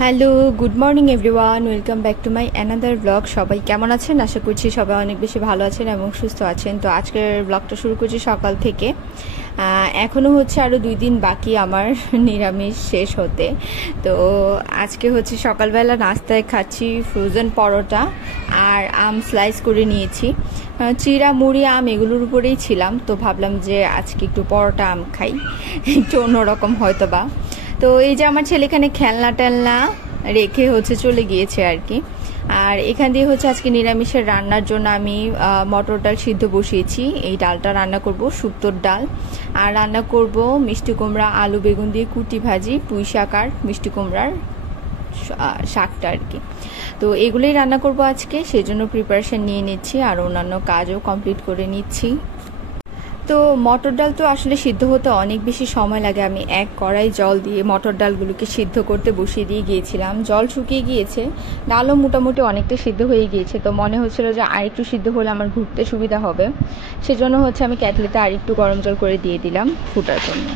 Hello, good morning everyone, welcome back to my another blog. সবাই কেমন আছেন? আশা করছি সবাই অনেক বেশি ভালো আছেন এবং সুস্থ আছেন। তো আজকের ব্লগটা শুরু করছি সকাল থেকে। এখনও হচ্ছে আরও 2 দিন বাকি আমার নিরামিষ শেষ হতে। তো আজকে হচ্ছে সকালবেলা নাস্তায় খাচ্ছি ফ্রোজেন পরোটা আর আম স্লাইস করে নিয়েছি। চিড়া মুড়ি আম এগুলোর উপরেই ছিলাম, তো ভাবলাম যে আজকে একটু পরোটা আম খাই, একটু অন্যরকম হয়তো বা। তো এই যে আমার ছেলে এখানে খেলনা টেলনা রেখে হচ্ছে চলে গিয়েছে আর কি। আর এখান দিয়ে হচ্ছে আজকে নিরামিষের রান্নার জন্য আমি মটর ডাল সিদ্ধ বসিয়েছি। এই ডালটা রান্না করব, শুক্তোর ডাল। আর রান্না করব মিষ্টি কুমড়া আলু বেগুন দিয়ে কুটি ভাজি, পুঁই শাক আর মিষ্টি কুমড়ার শাকটা আর কি। তো এগুলোই রান্না করব আজকে, সেই জন্য প্রিপারেশন নিয়ে নিচ্ছি আর অন্যান্য কাজও কমপ্লিট করে নিচ্ছি। তো মটর ডাল তো আসলে সিদ্ধ হতে অনেক বেশি সময় লাগে। আমি এক কড়াই জল দিয়ে মটর ডালগুলোকে সিদ্ধ করতে বসিয়ে দিয়ে গিয়েছিলাম। জল শুকিয়ে গিয়েছে, ডালও মোটামুটি অনেকটা সিদ্ধ হয়ে গিয়েছে। তো মনে হচ্ছিল যে আরেকটু সিদ্ধ হলে আমার ঘুরতে সুবিধা হবে, সেজন্য হচ্ছে আমি কেটলিতে আরেকটু গরম জল করে দিয়ে দিলাম ফুটার জন্য।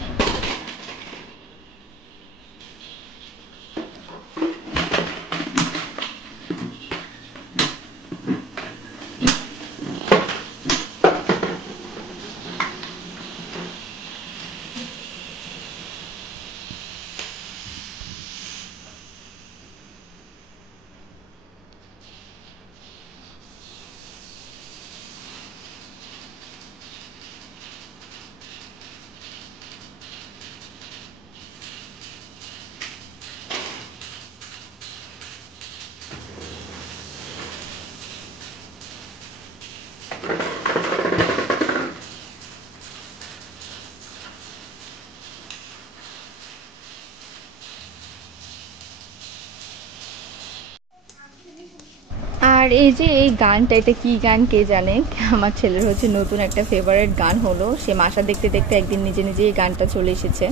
আর এই যে এই গানটা, এটা কি গান কে জানে। আমার ছেলের হচ্ছে নতুন একটা ফেভারিট গান হলো, সে মাসা দেখতে দেখতে একদিন নিজে নিজে এই গানটা চলে এসেছে।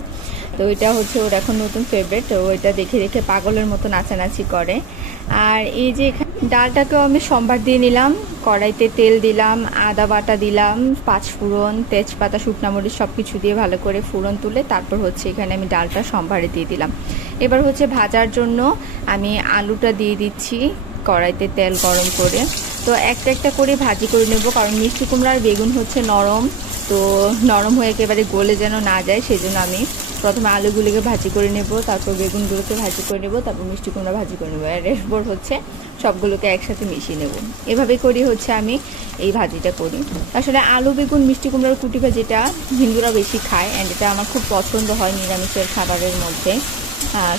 তো এটা হচ্ছে ওর এখন নতুন ফেভারিট, ও এটা দেখে দেখে পাগলের মতো নাচানাচি করে। আর এই যে ডালটাকেও আমি সম্বার দিয়ে নিলাম, কড়াইতে তেল দিলাম, আদা বাটা দিলাম, 5 ফোড়ন, তেজপাতা, শুকনো মরিচ সব কিছু দিয়ে ভালো করে ফোড়ন তুলে তারপর হচ্ছে এখানে আমি ডালটা সম্বারে দিয়ে দিলাম। এবার হচ্ছে ভাজার জন্য আমি আলুটা দিয়ে দিচ্ছি কড়াইতে তেল গরম করে। তো একটা একটা করে ভাজি করে নেব, কারণ মিষ্টি কুমড়ার বেগুন হচ্ছে নরম, তো নরম হয়ে একেবারে গলে যেন না যায়, সেই জন্য আমি প্রথমে আলুগুলোকে ভাজি করে নেব, তারপর বেগুনগুলোকে ভাজি করে নেব, তারপর মিষ্টি কুমড়া ভাজি করে নেবো, আর এরপর হচ্ছে সবগুলোকে একসাথে মিশিয়ে নেব। এভাবে করি হচ্ছে আমি এই ভাজিটা করি। আসলে আলু বেগুন মিষ্টি কুমড়ার কুটি ভাজিটা হিন্দুরা বেশি খায়, অ্যান্ড এটা আমার খুব পছন্দ হয় নিরামিষের খাবারের মধ্যে,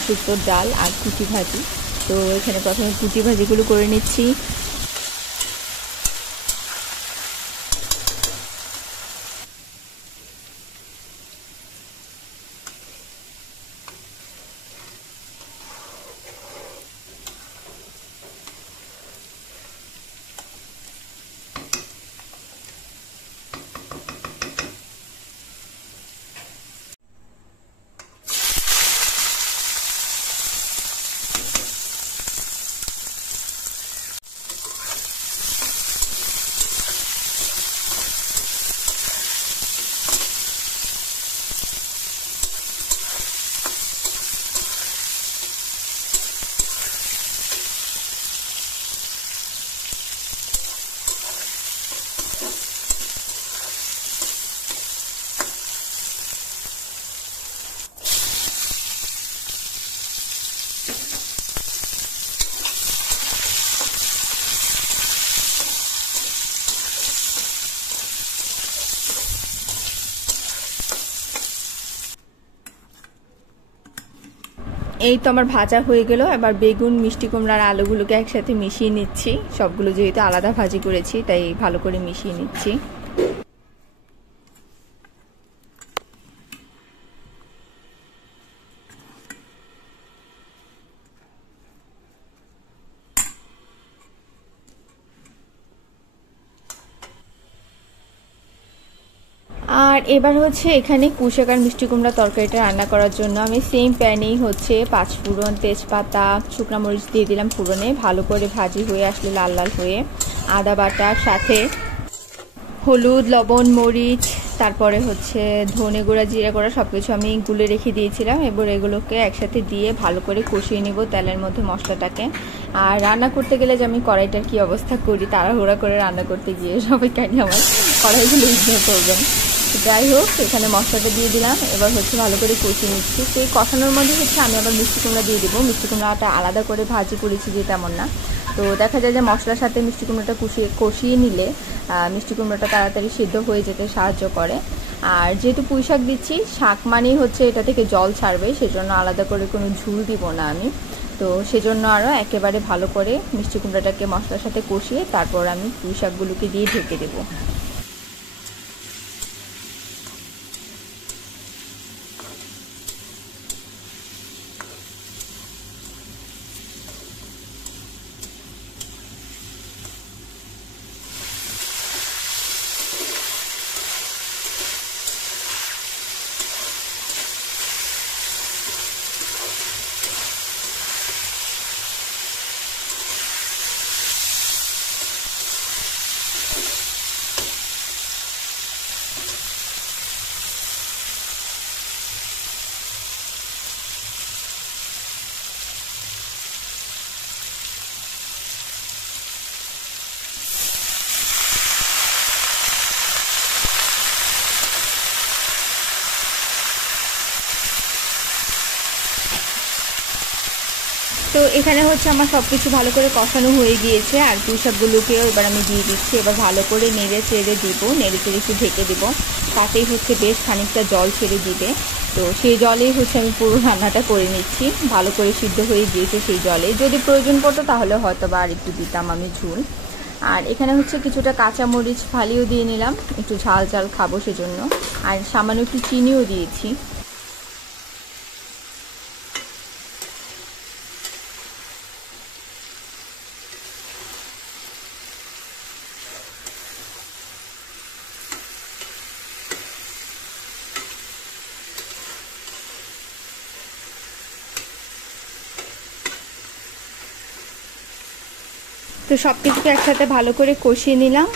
শুক্তোর ডাল আর কুটি ভাজি। তো এখানে প্রথমে কুটি ভাজিগুলো করে নিচ্ছি। এই তো আমার ভাজা হয়ে গেল। এবার বেগুন মিষ্টি কুমড়ার আলুগুলোকে একসাথে মিশিয়ে নিচ্ছি, সবগুলো যেহেতু আলাদা ভাজি করেছি তাই ভালো করে মিশিয়ে নিচ্ছি। আর এবার হচ্ছে এখানে পুঁইশাক আর মিষ্টি কুমড়া তরকারিটা রান্না করার জন্য আমি সেম প্যানেই হচ্ছে 5 ফোড়ন, তেজপাতা, শুকনো মরিচ দিয়ে দিলাম ফোড়নে। ভালো করে ভাজি হয়ে আসলে লাল লাল হয়ে আদা বাটার সাথে হলুদ, লবণ, মরিচ, তারপরে হচ্ছে ধনে গুঁড়া, জিরা গুঁড়া সব কিছু আমি গুলে রেখে দিয়েছিলাম। এবার এগুলোকে একসাথে দিয়ে ভালো করে কষিয়ে নিব তেলের মধ্যে মশলাটাকে। আর রান্না করতে গেলে যে আমি কড়াইটার কী অবস্থা করি, তাড়াহুড়া করে রান্না করতে গিয়ে সবাই কেন আমার কড়াইগুলো ইগনোর করবেন। যাই হোক, এখানে মশলাটা দিয়ে দিলাম। এবার হচ্ছে ভালো করে কষিয়ে নিচ্ছি। তো এই কষানোর মধ্যে হচ্ছে আমি আবার মিষ্টি কুমড়া দিয়ে দেবো। মিষ্টি কুমড়াটা আলাদা করে ভাজি করেছি যে তেমন না। তো দেখা যায় যে মশলার সাথে মিষ্টি কুমড়াটা কষিয়ে নিলে মিষ্টি কুমড়াটা তাড়াতাড়ি সিদ্ধ হয়ে যেতে সাহায্য করে। আর যেহেতু পুঁই শাক দিচ্ছি, শাক মানেই হচ্ছে এটা থেকে জল ছাড়বে, সেজন্য আলাদা করে কোনো ঝুল দিব না আমি। তো সেজন্য আরও একেবারে ভালো করে মিষ্টি কুমড়াটাকে মশলার সাথে কষিয়ে তারপর আমি পুঁই শাকগুলোকে দিয়ে ঢেকে দেবো। তো এখানে হচ্ছে আমার সব কিছু ভালো করে কষানো হয়ে গিয়েছে। আর পুঁই শাকগুলোকেও এবার আমি দিয়ে দিচ্ছি। এবার ভালো করে নেড়ে চেড়ে দিব, নেড়ে চেড়ে একটু ঢেকে দিব। তাতেই হচ্ছে বেশ খানিকটা জল ছেড়ে দিবে। তো সেই জলেই হচ্ছে আমি পুরো রান্নাটা করে নিচ্ছি। ভালো করে সিদ্ধ হয়ে গিয়েছে সেই জলে। যদি প্রয়োজন পড়তো তাহলে হয়তো বা আর একটু দিতাম আমি ঝুল। আর এখানে হচ্ছে কিছুটা কাঁচামরিচ ফালিও দিয়ে নিলাম, একটু ঝাল ঝাল খাবো সেজন্য। আর সামান্য একটু চিনিও দিয়েছি। তো সব কিছুকে একসাথে ভালো করে কষিয়ে নিলাম।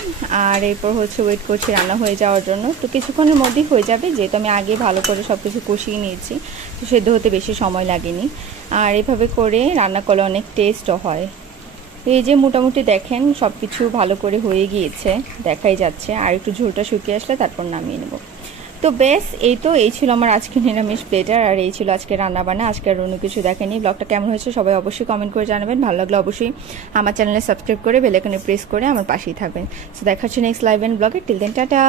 আর এরপর হচ্ছে ওয়েট করছি রান্না হয়ে যাওয়ার জন্য। তো কিছুক্ষণের মধ্যেই হয়ে যাবে, যেহেতু আমি আগে ভালো করে সব কিছু কষিয়ে নিয়েছি। তো সেদ্ধ হতে বেশি সময় লাগেনি। আর এভাবে করে রান্না করলে অনেক টেস্টও হয়। এই যে মোটামুটি দেখেন সব কিছু ভালো করে হয়ে গিয়েছে, দেখাই যাচ্ছে। আর একটু ঝোলটা শুকিয়ে আসলে তারপর নামিয়ে নেব। তো বেশ, এই ছিল আমার আজকে নিরামিষ প্লেটার। আর এই ছিল আজকে রান্না বান্না। আজকে আর অন্য কিছু দেখেনি। ব্লগটা কেমন হয়েছে সবাই অবশ্যই কমেন্ট করে জানাবেন। ভালো লাগলে অবশ্যই আমার চ্যানেলে সাবস্ক্রাইব করে বেল আইকনে প্রেস করে আমার পাশেই থাকবেন। সো দেখা হচ্ছে নেক্সট লাইভ এন্ড ব্লগে। Till then tata.